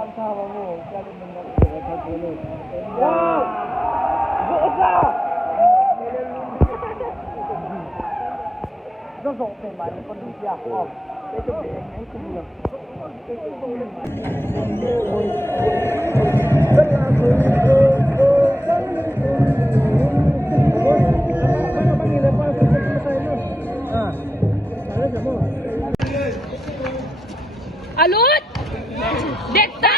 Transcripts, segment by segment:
mo, kali mo na sa tuloy. Wow! Isa! Zo phải mà con đi kia. Cái chỗ này anh không được. Alut! Dekta!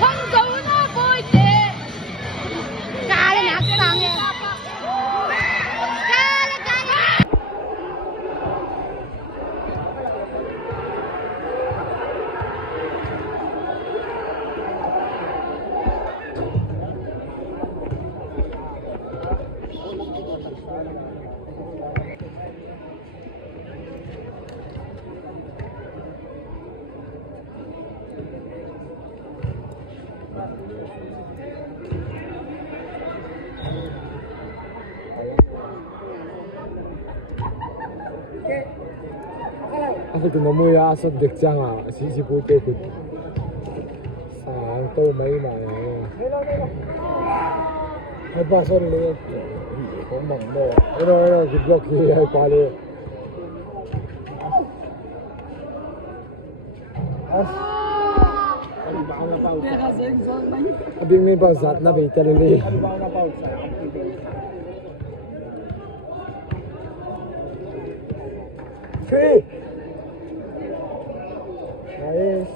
황정은아 보이지? 까는 악상해. 까는. Aku tu nama ya asal dekjang ah, si putih tu. Sang tu mai mai. Hai pasal le. Kau mang mo. Ero ki block ki hai pale. As. Abing ni ba zat na be tele. Three. Nice.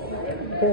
Tê.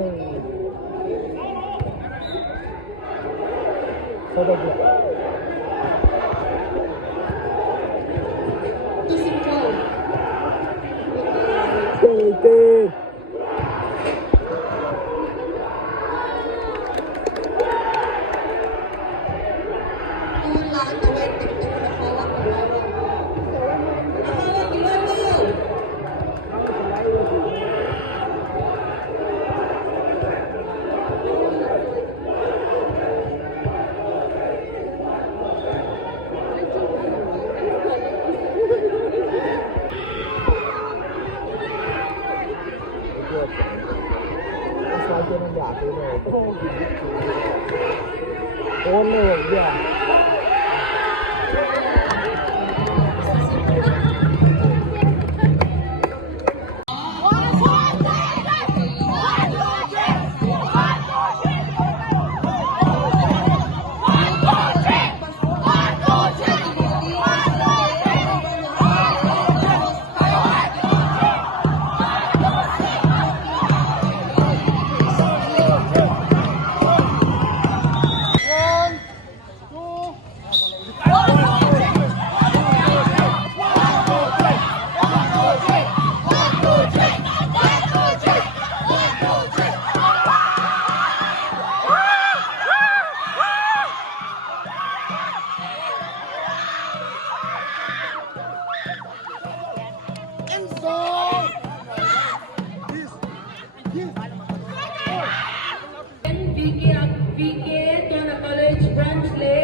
VK Tona College branch le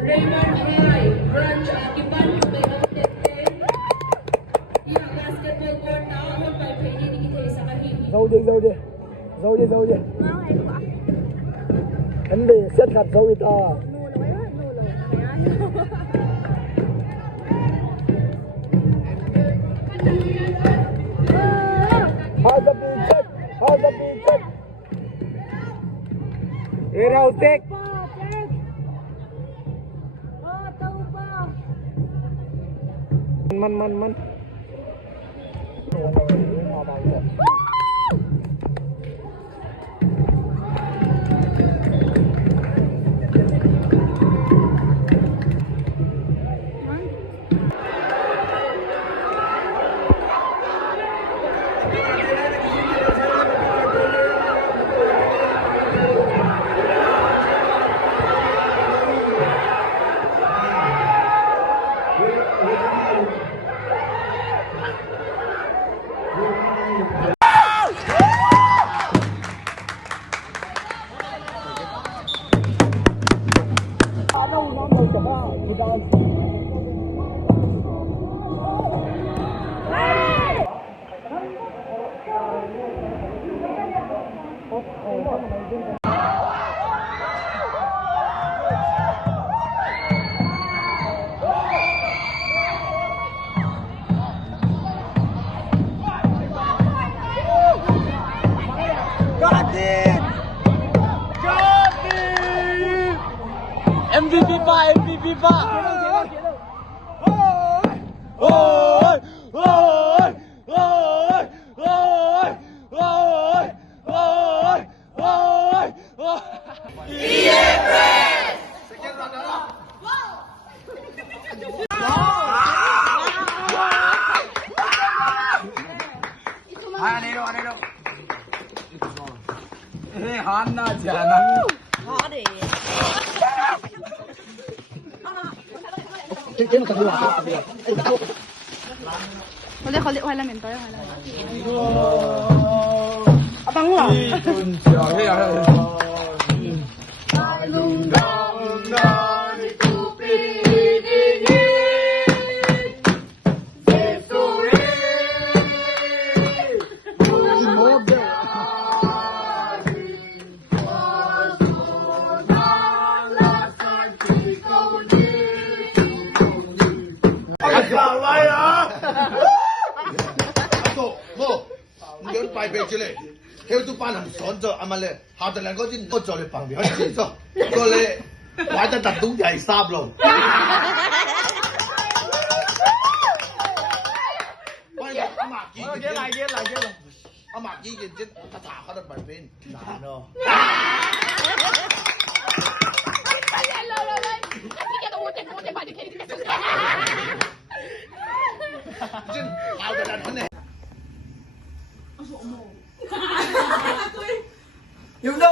Raymond High branch akipan may update basketball court na ako kay pwede ni kita sa kahihi. Zau đi. Anh đi xét khát zau đi ta. How's the beach? Era usted. Man. MVP pa, MVP pa. Oy! Oy! Oy! Oy! Oy! Oy! Oy! Wala mentor, wala. Abang mo.拜拜之类，还有都把人上着，阿妈嘞，下头两个人我做你旁边，我接着，个嘞，玩得特东就系三咯。喂，阿嫲見阿嫲見件即他查開得埋邊難咯。真好的人呢。有肉。